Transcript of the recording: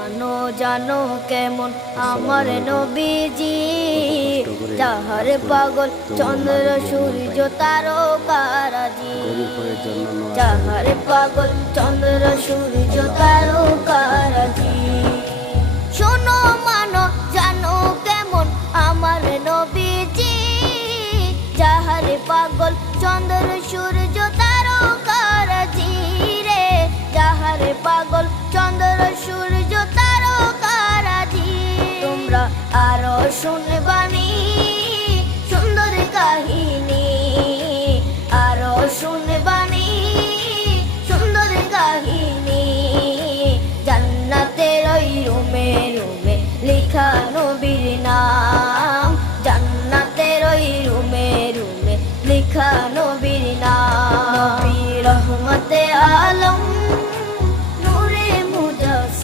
জানো জানো কেমন আমার নবীজি। তাহার পাগল চন্দ্র, সূর্য, তারকারাজি। তাহার পাগল চন্দ্র, সূর্য, তারকারাজি। শোনো, মানো, জানো কেমন আমার নবীজি। তাহার পাগল চন্দ্র, সূর্য, তার দর্শন বাণী, সুন্দর কাহিনী। আরও শুন বাণী, সুন্দর কাহিনী। জান্নাতের ওই রুমে রুমে লিখা নবীর নাম। জান্নাতের ওই রুমে রুমে লিখা নবীর